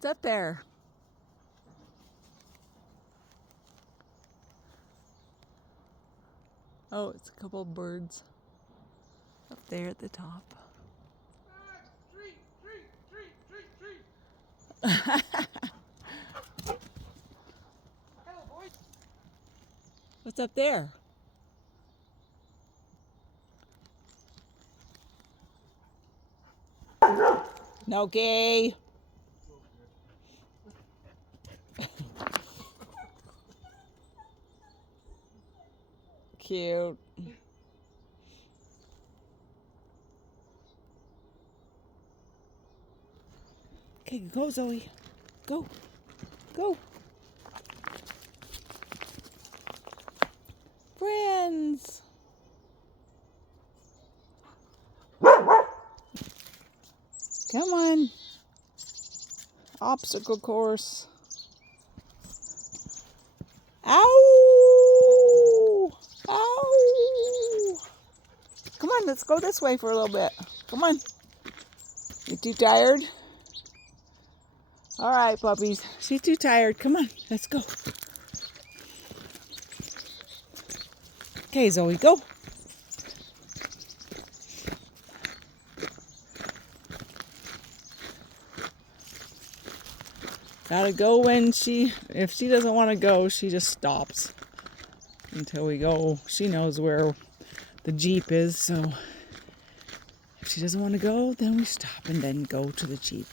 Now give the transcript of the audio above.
What's up there? Oh, it's a couple of birds up there at the top. What's up there? Noki. Cute. Okay, go Zoe. Go. Go. Friends. Come on. Obstacle course. Ow! Ow! Come on, let's go this way for a little bit. Come on. You too tired? All right, puppies. She's too tired. Come on, let's go. Okay, Zoe, go. Gotta go when if she doesn't want to go, she just stops until we go. She knows where the Jeep is, so if she doesn't want to go, then we stop and then go to the Jeep.